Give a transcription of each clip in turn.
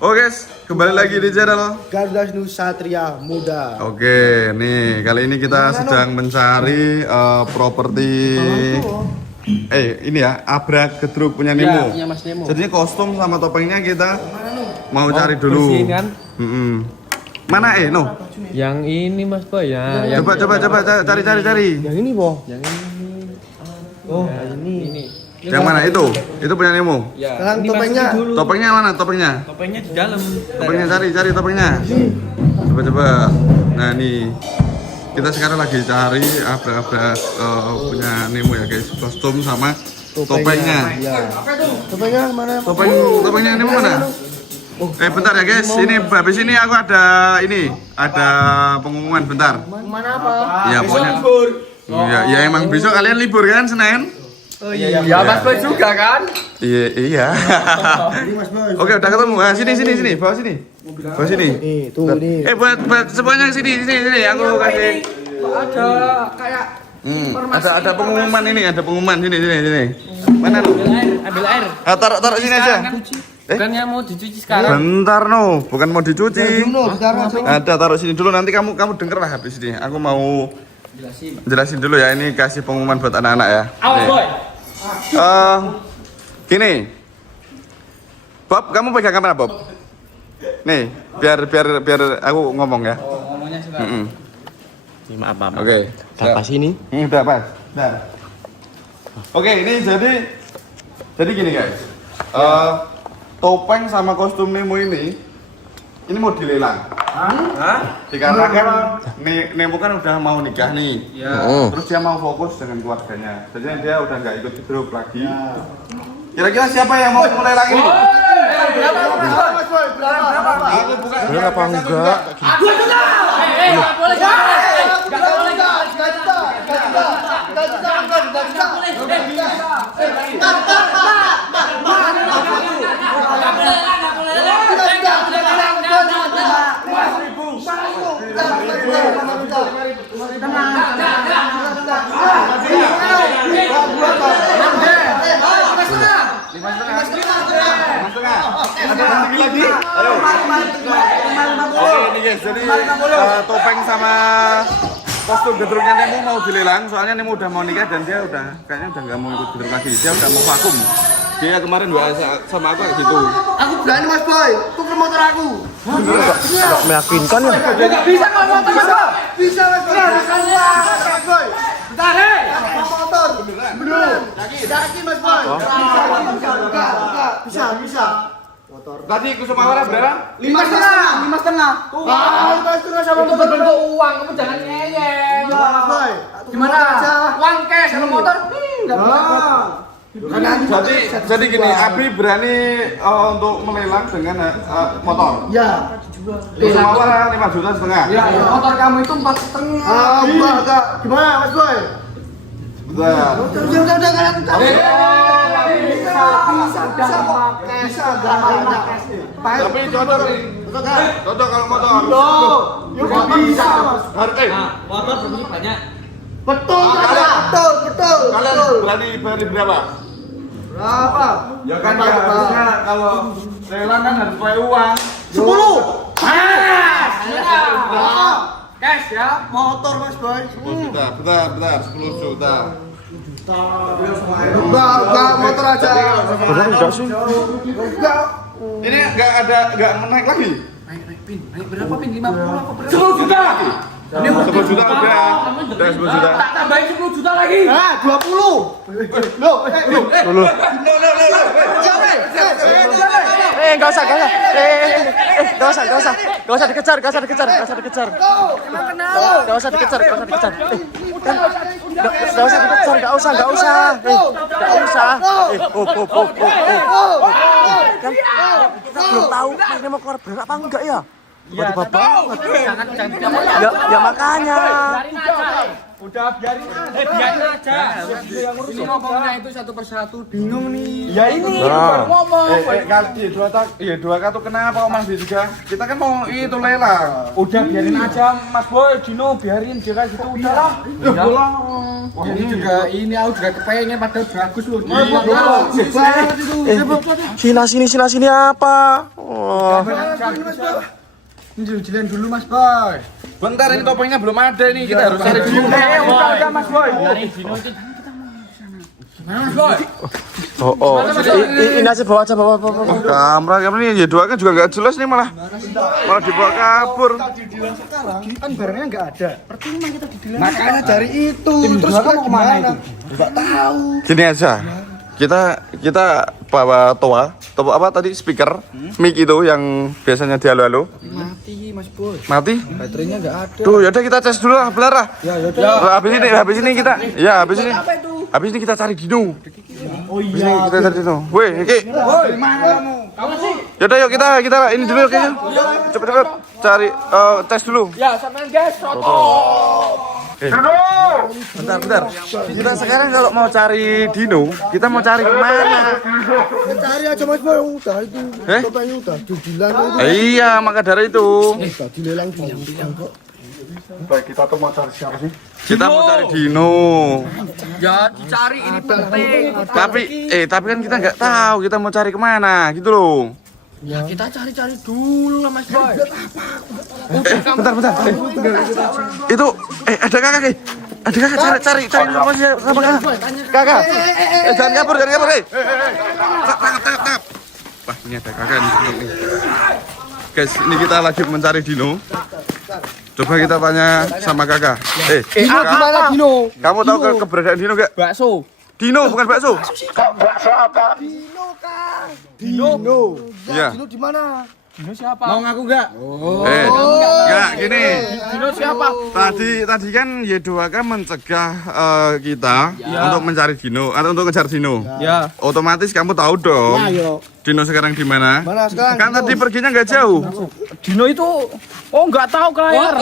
Oke guys, kembali lagi di channel Garuda Nusatria Muda. Oke, nih kali ini kita sedang mencari properti ini ya, Abrak Gedruk punya Nemo. Iya, Mas Nemo. Jadi kostum sama topengnya kita mau cari dulu. bersihin kan? Mana No? Yang ini Mas Boy ya. Coba cari. Yang ini, Boh. Yang ini. Oh, Ini. Yang mana itu? Itu punya Nemo. Ya. Sekarang Ini topengnya. masukin dulu. Topengnya mana topengnya? Topengnya di dalam. Topengnya cari topengnya. Coba. Nah, nih. Kita sekarang lagi cari abrak punya Nemo ya, guys. Kostum sama topengnya. Iya. Topengnya mana? Topengnya Nemo mana? Bentar ya, guys. Ini habis ini aku ada pengumuman bentar. Mana apa? Ya, pokoknya. Ya emang besok kalian libur kan, Senin? Oh iya. Ya Mas Boy juga kan? Iya. Ini Mas Boy. Oke, udah ketemu. Sini, bawa sini. Bawa sini. Nih, tuh ini. Buat semuanya sini. Aku kasih. Ada kayak Ada pengumuman ini, sini. Mana lu? ambil air. Taruh sini aja. Bukannya mau dicuci sekarang? Bentar bukan mau dicuci. Sekarang Ada taruh sini dulu, nanti kamu denger lah habis ini. Aku mau jelasin dulu ya, ini kasih pengumuman buat anak-anak ya. Awas Boy. Gini. Bob, kamu pegang kamera, Bob. Nih, biar aku ngomong ya. Ngomongnya suka. Maaf. Oke. Pas ini. Udah pas. Nah. Oke, ini jadi gini guys. Topeng sama kostum Nemo ini mau dilelang. Hah? Dikarenakan Nemo kan udah mau nikah nih. Iya. Terus dia mau fokus dengan keluarganya. Jadi dia udah nggak ikut di grup lagi. Kira-kira siapa yang mau melelang ini? Aku bukan. apa enggak? Lagi? Ayo. Oke, ini guys, jadi topeng sama kostum Gedruknya Nemo mau dilelang, soalnya Nemo udah mau nikah dan dia kayaknya udah nggak mau ikut Gedruk lagi, dia udah mau vakum. Dia kemarin sama aku kayak gitu. Aku berani Mas Boy, tuker motor aku. Enggak meyakinkan ya. Enggak bisa kalau motor Mas Boy. Bisa Mas Boy. Mas Boy. Bentar, motor. Beneran. Lagi Mas Boy. Bisa. Motor. Tadi Kusumawara berapa? 5,5. 5,5. Tuh. 5,5 sama Itu berbentuk uang, kamu jangan ngeyel. Mas Boy. Gimana? Uang cash kalau motor? Enggak bisa. Jadi gini, Abi berani untuk melelang dengan motor. Ya. Kusumawara 5,5 juta. Ya, motor kamu itu 4,5. Enggak. Gimana Mas Boy? Udah. Udah kalian tahu. Bisa enggak? Tapi cocok nih. Cocok kalau motor. Yuk bisa. Motor berbentuk banyak. Betul. Kalian berani berapa? Berapa? Ya kan harusnya kalau lelang kan harus pakai uang. 10. Cash ya. Motor Mas Boy. 10 juta. Bentar, 10 juta. Enggak motor aja. Enggak sih. Enggak. Ini enggak menaik lagi. Naik berapa pin? 50 apa berapa? 10 juta. Ini 10 juta udah 10 juta. Tak tambahin 10 juta lagi. 20. Loh. Enggak usah dikejar. Kan kita belum tahu ini mau keluar berapa enggak ya? Tiba-tiba banget. Ya makanya. Udah biarin aja. Ini ngomongnya itu satu persatu. Bingung nih. Ya ini baru ngomong. Dua tuh kenapa Mas juga? Kita kan mau itu lelang. Udah biarin aja Mas Boy, Dino biarin dia kayak gitu udahlah. Wah ini juga aku juga kepengen padahal bagus loh. Sini apa? Oh. Jalan dulu Mas Boy. Bentar ini topengnya belum ada nih, kita harus cari dulu. Udah Mas Boy. Biarin Dino itu. Mas Boy. Oh. Ini aja bawa. Kamera ini dua kan juga nggak jelas nih malah dibawa kabur. Kan barangnya nggak ada. Percuma kita didilang. Makanya cari itu. Terus kan mau kemana itu? Nggak tahu. Gini aja, kita bawa toa apa tadi speaker, mic itu yang biasanya di halo-halo. Mati Mas Boy. Mati? Baterainya enggak ada. Tuh, yaudah kita tes dulu lah, belar lah. Ya udah. Habis ini kita, habis ini kita cari Dino. Oh Habis ini iya. kita cari Dino. Woi, Ki. Dari mana kamu? Kamu sih? Yaudah yuk kita ini dulu kayaknya. Cepet cari tes dulu. Ya, sampean guys, foto. Bentar. Kita sekarang kalau mau cari Dino, kita mau cari kemana? Cari aja Mas Boy, udah itu. Eh? Topengnya udah didilang itu. Iya, maka dari itu. Udah dilelang kok. Baik, kita tuh mau cari siapa sih? Kita mau cari Dino. Ya, dicari ini penting. Tapi kan kita nggak tahu kita mau cari kemana, gitu loh. Ya, kita cari-cari dulu lah Mas Boy. Bentar. Itu, ada kakak, Ki. Ada kakak, cari informasi sama kakak. Kakak, jangan kabur, Tangkap. Wah, ini ada kakak nih. Guys, ini kita lagi mencari Dino. Coba kita tanya sama kakak. Dino gimana Dino? Kamu tahu keberadaan Dino nggak? Bakso. Dino, bukan bakso. Dino. Iya. Dino di mana? Dino siapa? Mau ngaku enggak? Enggak, gini. Dino siapa? Tadi kan Y2K mencegah kita untuk mencari Dino atau untuk kejar Dino. Ya. Otomatis kamu tahu dong. Dino sekarang di mana? Mana sekarang? Kan tadi perginya nggak jauh. Dino itu enggak tahu kelayar.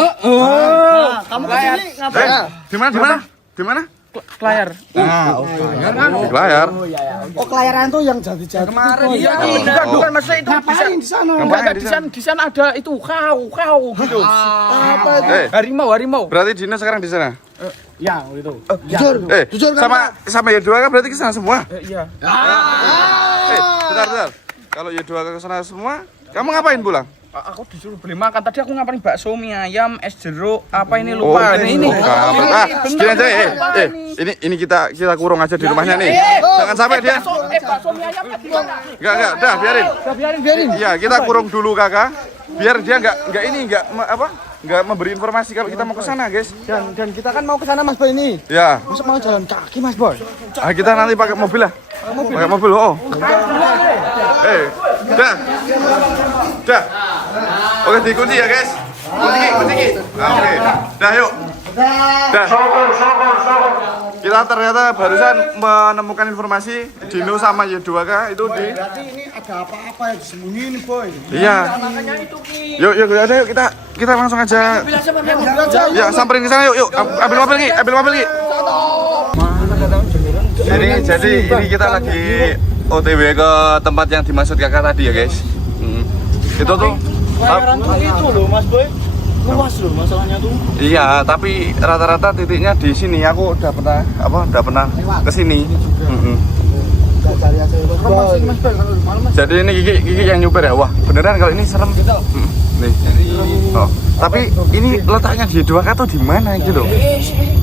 Kamu kesini ngapain? Di mana? Kelayar. Di layar. Oh kelayaran tuh yang jadi kemarin. Iya, bukan maksudnya itu Ngapain di sana? Enggak di sana ada itu kau gitu. Apa itu? Harimau. Berarti Dino sekarang di sana. Ya, itu. Jujur Sama Y2K berarti ke sana semua. Iya. Bentar. Kalau Y2K ke sana semua, kamu ngapain pulang? Aku disuruh beli makan. Tadi aku ngapain bakso, mie ayam, es jeruk, apa ini lupa. Ini. Gini aja, ini kita kurung aja di rumahnya nih. Jangan sampai dia. Bakso mie ayam di mana? Enggak, udah biarin. Biarin. Iya, kita kurung dulu kakak. Biar dia enggak memberi informasi kalau kita mau ke sana, guys. Dan kita kan mau ke sana Mas Boy ini. Ya. Masa mau jalan kaki Mas Boy? Kita nanti pakai mobil lah. Pakai mobil, Dah. Oke, dikunci ya, guys. Kunci. Oke. Dah, yuk. Dah. Kita ternyata barusan menemukan informasi Dino sama Y2K itu di. Berarti ini ada apa-apa yang disembunyiin Boy. Iya. Yuk, kita langsung aja. Ya, samperin ke sana yuk. Ambil mobil, Ki. Jadi ini kita lagi OTW ke tempat yang dimaksud kakak tadi ya, guys. Itu tuh Kelayaran tuh itu loh Mas Boy. Luas loh masalahnya tuh. iya, tapi rata-rata titiknya di sini. Aku udah pernah ke sini. Kita cari aja Mas Boy. Jadi ini Kiki yang nyuper ya. Wah, beneran kalau ini serem. Nih. Oh, tapi ini letaknya di Y2K tuh di mana gitu loh.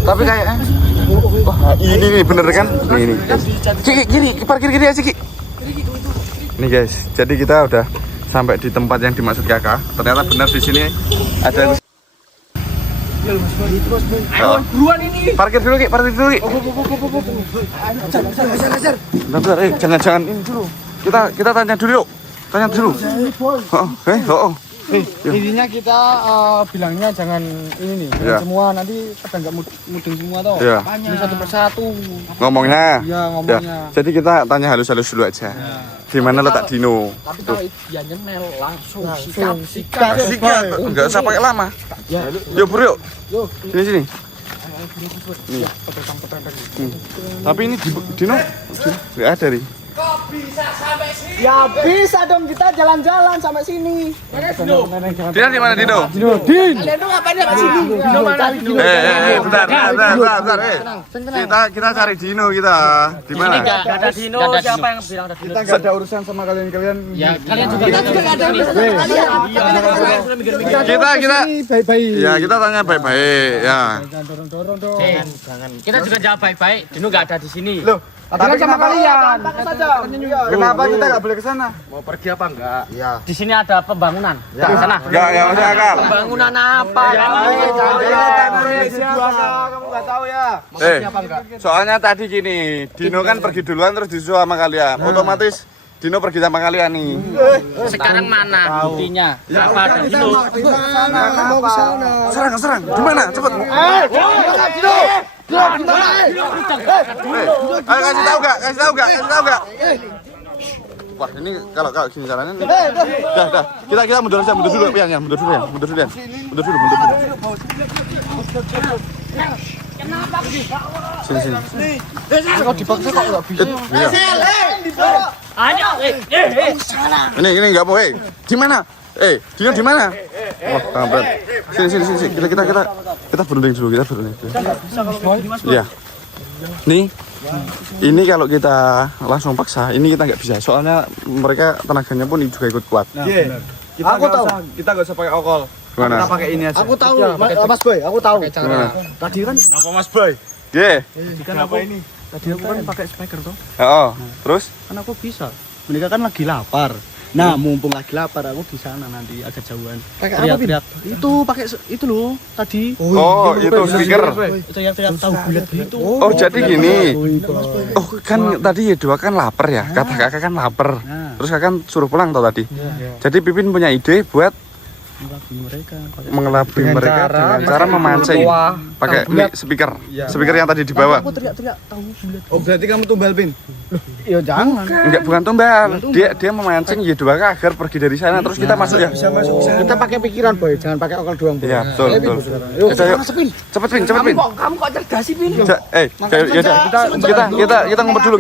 Tapi kayaknya wah, ini bener kan? Nih. Kiki, parkir kiri aja, Ki. Nih, guys. Jadi kita udah sampai di tempat yang dimaksud kakak. Ternyata benar di sini ada. Buruan ini. Parkir dulu, Ki. Hajar. Bentar, jangan ini dulu. Kita tanya dulu yuk. Intinya kita bilangnya jangan ini nih, Iya. semua nanti pada nggak mudeng semua toh. Iya. Ini satu persatu. Ngomongnya. Iya ngomongnya. Ya, jadi kita tanya halus-halus dulu aja. Di mana letak Dino? Tapi kalau dia nyemel langsung Sikat. Enggak usah pakai lama. Ya. Yuk, Bro, yuk. Yuk. Sini. Nih. Tapi ini Dino nggak ada nih. Ya bisa dong kita jalan-jalan sampai sini. Dino di mana Dino? Kalian tuh ngapain di sini? Dino mana? Bentar. Kita cari Dino kita. Di mana? Enggak ada Dino. Siapa yang bilang ada Dino? Kita nggak ada urusan sama kalian. Ya, kalian juga nggak ada urusan sama kalian. Kita baik-baik. ya kita tanya baik-baik ya. Dorong dong. Jangan. Kita juga jawab baik-baik. Dino nggak ada di sini. Loh, tapi sama kalian. Kenapa kita nggak boleh ke sana? Mau pergi apa enggak? Iya. Di sini ada pembangunan. Di sana. Enggak masuk akal. Pembangunan apa? Kamu nggak tahu ya? Soalnya tadi gini, Dino kan pergi duluan terus disuruh sama kalian. Otomatis Dino pergi sama kalian nih. Sekarang mana buktinya? Apa ada Dino? Mau ke sana. Serang. Di mana? Cepet. Ayo kasih tahu gak? Wah ini kalau gini caranya nih. Dah. Kita mundur dulu ya. Mundur dulu. Sini. Kok dipaksa kok nggak bisa? Iya. Ini nggak mau. Di mana? Dino di mana? Wah, kampret. Sini. Kita berunding dulu. Iya. Nih. Ini kalau kita langsung paksa, ini kita nggak bisa. Soalnya mereka tenaganya pun juga ikut kuat. Aku tahu. Kita nggak usah pakai alkohol. Gimana? Kita pakai ini aja. Aku tahu, Mas Boy. Aku tahu. Gimana? Tadi kan Kenapa Mas Boy? kenapa ini? Tadi aku kan pakai speaker toh. Oh, terus? Kan aku bisa. Mereka kan lagi lapar. Nah, mumpung lagi lapar aku di sana nanti agak jauhan. Teriak-teriak. Itu pakai itu loh tadi. Oh, itu speaker. Teriak-teriak tahu bulat itu. Oh, jadi gini. Oh, kan tadi Yedua kan lapar ya. Kata kakak kan lapar. Terus kakak kan suruh pulang tau tadi. Jadi Pipin punya ide buat mengelabui mereka dengan cara memancing pakai speaker yang tadi di bawah. Aku teriak-teriak tahu bulat. Oh berarti kamu tumbal Pin? Ya jangan. Enggak, bukan tumbal. Dia memancing Yedua agar pergi dari sana terus kita masuk ya. Kita pakai pikiran Boy, jangan pakai akal doang. Boy. Iya, betul. Yuk, Ayo. Cepet Pin. Kamu kok cerdas sih, Pin? Kita ngumpet dulu.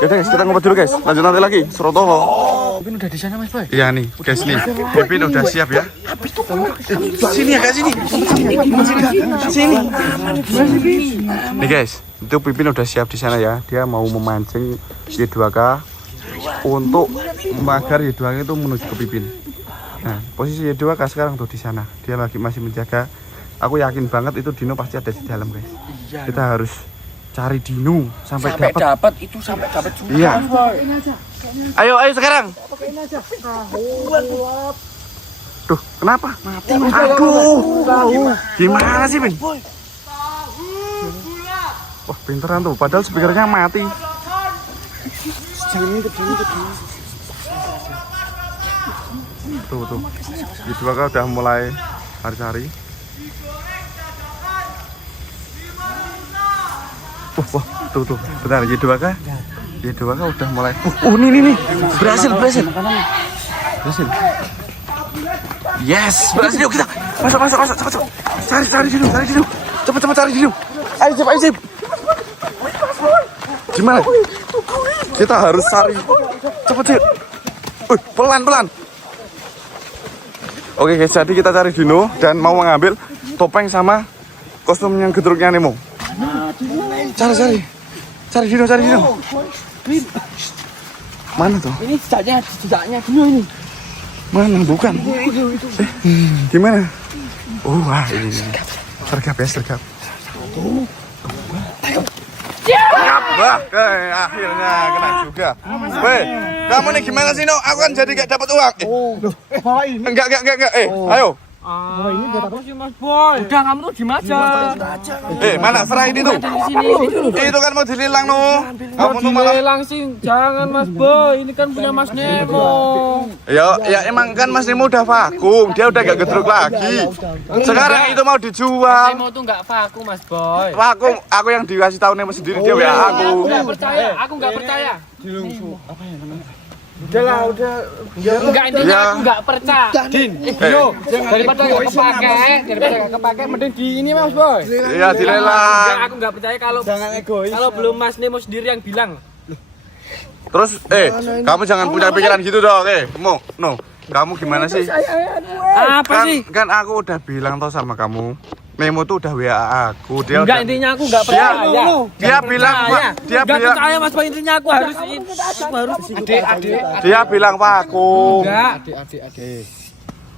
Yaudah guys, kita ngumpet dulu guys. Lanjut nanti lagi. Surotolo. Pin udah di sana, Mas Boy. Iya nih, guys nih. Pipin udah siap ya. Sini ya guys, sini. Nih guys, itu Pipin udah siap di sana ya. Dia mau memancing Y2K untuk agar Y2K itu menuju ke Pipin. Nah, posisi Y2K sekarang tuh di sana. Dia lagi masih menjaga. Aku yakin banget itu Dino pasti ada di dalam guys. Kita harus cari Dino sampai dapat itu sampai dapat juga. Iya. Ayo sekarang. Tuh, kenapa? Mati. Aduh. Gimana sih, Pin? Wah, pinteran tuh. Padahal speakernya mati. Tuh. Y2K udah mulai cari-cari. Wah, tuh. Bentar, Y2K udah mulai. Nih. Berhasil. Yes, berhasil. Yuk kita masuk. Cepet. Cari dulu. Cepet cari dulu. Ayo, Cip. Gimana? Kita harus cari. Cepet, Cip. Pelan. Oke guys, jadi kita cari Dino dan mau mengambil topeng sama kostum yang gedruknya Nemo. Cari Dino. Mana tuh? Ini jejaknya Dino ini. Mana? Bukan. Gimana? Oh, wah ini. Sergap. Wah, akhirnya kena juga. Weh, kamu nih gimana sih, No? Aku kan jadi gak dapat uang. Bawa ini. Enggak. Ayo. Ini buat apa sih, Mas Boy? Udah kamu tuh gimana aja? Mana serah ini tuh? Itu kan mau dililang, No. Kamu tuh malah Lelang sih, jangan Mas Boy. Ini kan punya Mas Nemo. ya emang kan Mas Nemo udah vakum, dia udah gak gedruk lagi. Sekarang itu mau dijual. Nemo tuh nggak vakum, Mas Boy. Vakum, aku yang dikasih tahu Nemo sendiri dia WA aku. Aku nggak percaya. Udahlah, udah. Enggak, intinya Ya. aku enggak percaya. Din, yo, daripada enggak kepake, mending di ini Mas Boy. Iya dilelang. Enggak, aku enggak percaya kalau kalau belum Mas Nemo sendiri yang bilang. Terus kamu jangan punya pikiran gitu dong. Kamu gimana sih? Apa sih? Kan aku udah bilang toh sama kamu. Nemo tuh udah WA aku. Dia Enggak, udah, intinya aku enggak percaya. dia bilang dia Enggak bilang percaya Mas Boy, intinya aku harus dia bilang vakum. enggak.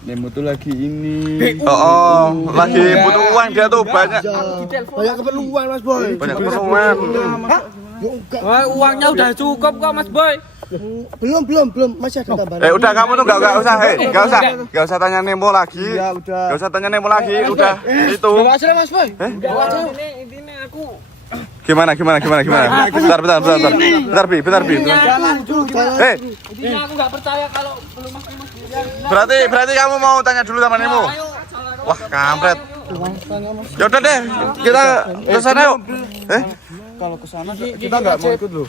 Nemo tuh lagi ini. Lagi butuh uang dia tuh banyak keperluan Mas Boy. banyak keperluan. Wah, uangnya udah cukup kok Mas Boy. Belum masih ada tambahan. Udah kamu tuh enggak usah tanya Nemo lagi. Ya udah. Enggak usah tanya Nemo lagi, udah itu. Hasilnya Mas Boy. Intinya aku Gimana? Bentar, Bi. intinya aku enggak percaya kalau belum Mas Nemo sendiri yang bilang. Berarti kamu mau tanya dulu sama Nemo? Wah, kampret. Ya udah deh, kita ke sana yuk. Kalau ke sana kita enggak mau ikut loh.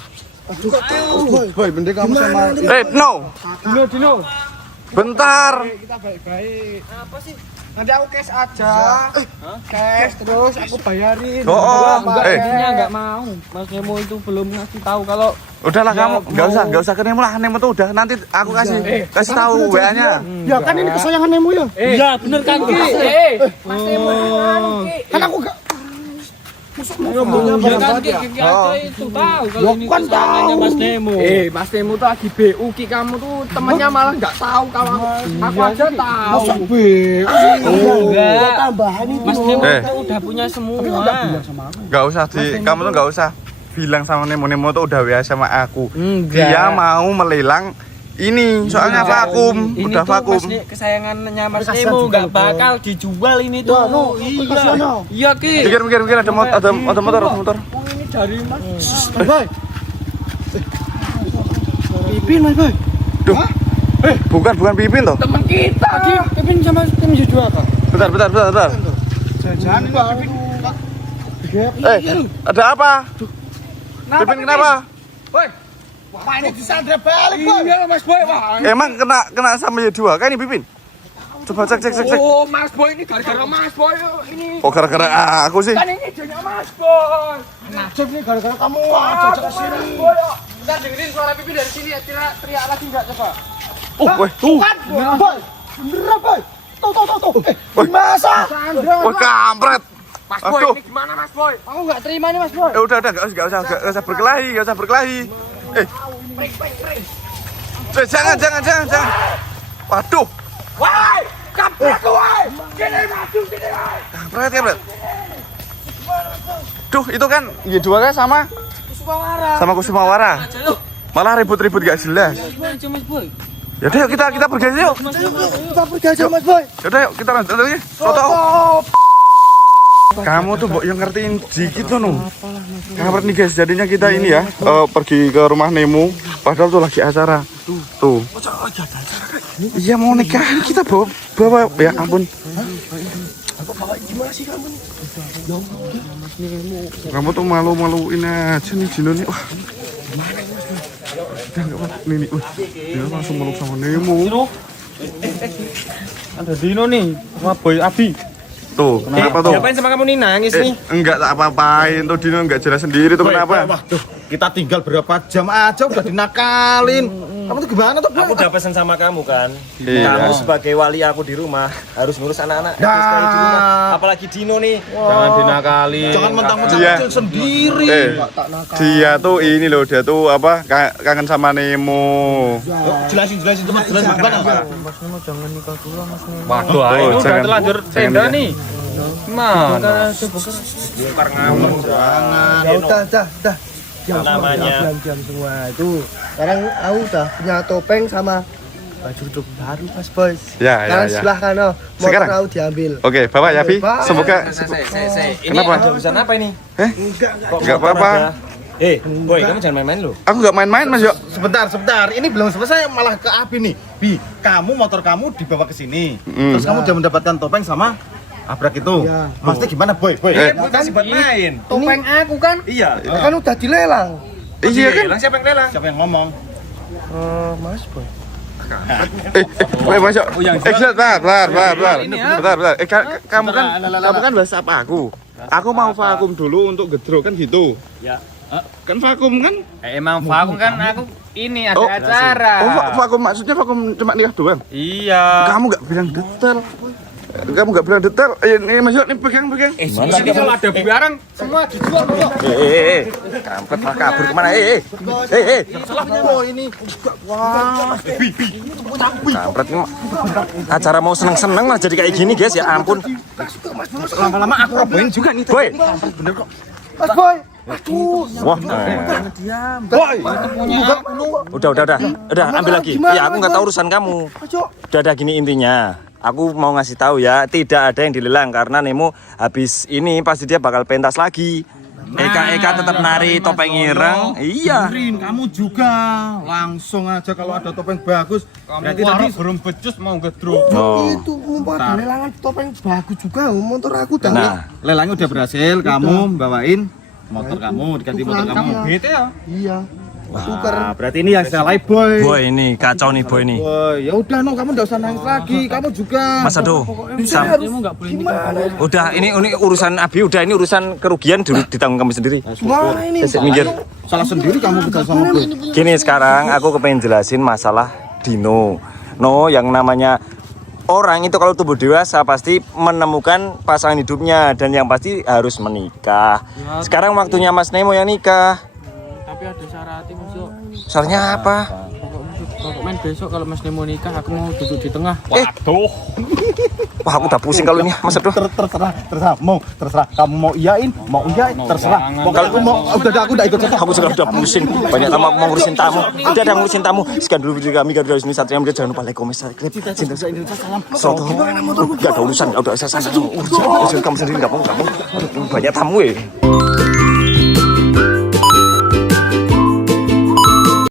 Boy, mending kamu sama No. Dino. Bentar. Apa sih? Nanti aku cash aja. Cash terus aku bayarin. Intinya enggak mau. Mas Nemo itu belum ngasih tahu kalau Udahlah kamu, enggak usah ke Nemo lah. Nemo tuh udah nanti aku kasih tahu WA-nya. Ya kan ini kesayangan Nemo ya. iya bener kan Ki? Mas Nemo Kan aku enggak Iya kan Ki aja itu tahu kalau ini kesayangannya Mas Nemo. Mas Nemo tuh lagi BU Ki, kamu tuh temennya malah nggak tahu kalau aku aja tahu. Enggak. tambahan itu. Mas Nemo itu udah punya semua. Enggak usah kamu tuh enggak usah bilang sama Nemo tuh udah WA sama aku. Enggak. Dia mau melelang ini, soalnya vakum, Ini udah tuh vakum. kesayangannya Mas Nemo enggak bakal dijual ini tuh. Iya Ki. Pikir ada motor. Ini dari Mas. Boy. Pipin Mas Boy. Duh. Bukan Pipin toh. Teman kita Ki. Kevin sama tim jual apa? Bentar. Jajan Pipin. Ada apa? Pipin kenapa? Wah, ini disandra balik, Boy. Iya Mas Boy, wah. Emang kena sama Y2 kan ini Pipin? Coba cek. Oh Mas Boy ini gara-gara Mas Boy ini. Oh gara-gara aku sih. Kan ini idenya Mas Boy. Najib nih gara-gara kamu Cocok ke sini. Entar dengerin suara Pipi dari sini ya, teriak lagi enggak coba. Weh, tuh. Boy. Beneran, Boy. Tuh. Masa? Wah, kampret. Mas Boy Aduh. ini gimana Mas Boy? Aku enggak terima nih Mas Boy. Udah, enggak usah berkelahi. Jangan. Waduh. Woi, kampret woi. Sini maju sini woi. Kampret. Duh, itu kan Y2 kan sama Kusumawara. Malah ribut-ribut gak jelas. Mas Boy. Yaudah yuk kita pergi aja yuk. Kita pergi aja, Mas Boy. Yaudah yuk kita lanjut lagi. Foto. Kamu tuh Mbok yang ngertiin dikit tuh no. Kabar nih guys, jadinya kita ini ya pergi ke rumah Nemo. Padahal tuh lagi acara. Tuh. Iya mau nikahan kita bawa ya ampun. Kamu tuh malu-maluin aja nih Dino nih. Wah. Udah enggak apa-apa. Nih. Dia langsung meluk sama Nemo. Ada Dino nih sama Boy Abi. Tuh, kenapa tuh? Diapain sama kamu nih nangis nih? Enggak tak apa-apain tuh Dino enggak jelas sendiri tuh kenapa? Waduh, kita tinggal berapa jam aja udah dinakalin. Kamu tuh gimana tuh? Aku udah pesan sama kamu kan. Iya. Kamu sebagai wali aku di rumah harus ngurus anak-anak Nah. sekali di rumah. Apalagi Dino nih. Jangan dinakalin. Jangan mentang-mentang Iya. kecil sendiri. Dia tuh ini loh, dia tuh apa kangen sama Nemo. Jelasin teman, jelasin gimana? Waduh, Oh, ini udah jangan- terlanjur jangan tenda ya. nih. Mana? Bongkar ngamuk. Ya udah. Namanya. Diam semua itu. Sekarang aku udah punya topeng sama baju duduk baru, Mas Boy. Ya. Sekarang sebelah kanan. Motor Sekarang? aku diambil. Oke, Bapak ya, Bi. Pak. Semoga Ini Kenapa? ada urusan apa ini? enggak apa-apa. Boy, kamu jangan main-main loh. Aku enggak main-main, Mas, yuk. Sebentar. Ini belum selesai malah ke Abi nih. Bi, motor kamu dibawa ke sini. Terus kamu udah mendapatkan topeng sama abrak itu. Iya. Maksudnya gimana, Boy? Kasih buat main. Topeng aku kan. Iya. Kan udah dilelang. Iya kan? Siapa yang lelang? Siapa yang ngomong? Mas Boy. Woi masuk. Bentar. Kamu kan bahas apa aku? Aku mau vakum dulu untuk gedrok kan gitu. Ya. Kan vakum kan? Emang vakum kan aku ini ada acara. Vakum maksudnya vakum cuma nikah doang. Iya. Kamu nggak bilang detail. Ini masuk nih pegang. Ini kalau ada barang semua dijual kok. Kampret malah kabur kemana? ini. Kampret ini acara mau seneng-seneng lah jadi kayak gini guys, ya ampun. Lama-lama aku robohin juga nih. Boy. Mas Boy. Wah. Udah, ambil lagi. Ya aku nggak tahu urusan kamu. Udah gini intinya. Aku mau ngasih tahu ya, tidak ada yang dilelang karena Nemo habis ini pasti dia bakal pentas lagi. Eka tetap nari topeng ireng. Iya. Kamu juga langsung aja kalau ada topeng bagus. Berarti tadi belum becus mau gedruk. Itu mumpung ada lelangan topeng bagus juga motor aku dah. Nah, lelangnya udah berhasil, kamu bawain motor kamu, diganti motor kamu. Bete ya? Iya. Wah, berarti ini yang salah Boy. Boy ini kacau nih Boy ini. Boy, ya udah no, kamu enggak usah nangis lagi. Kamu juga. Mas Ado, udah ini urusan Abi, udah ini urusan kerugian dulu ditanggung kamu sendiri. Gimana ini? Minggir. Salah sendiri kamu kita sama Boy. Gini sekarang aku kepengen jelasin masalah Dino. No, yang namanya orang itu kalau tumbuh dewasa pasti menemukan pasangan hidupnya dan yang pasti harus menikah. Sekarang waktunya Mas Nemo yang nikah. Tapi ada syaratnya masuk. Syaratnya apa? Pokoknya besok kalau Mas Nemo nikah aku mau duduk di tengah. Waduh. Wah aku udah pusing kalau ini Mas Ado. Terserah kamu mau iyain, terserah. Pokoknya aku mau aku udah ikut Aku juga udah pusing. Banyak tamu aku mau ngurusin tamu. Udah ada ngurusin tamu. Sekian dulu video kami dari sini Satria Media. Jangan lupa like, comment, subscribe. Cinta saya Indonesia salam. Soto. Gak ada urusan, udah saya urusan kamu sendiri enggak mau. Banyak tamu ya.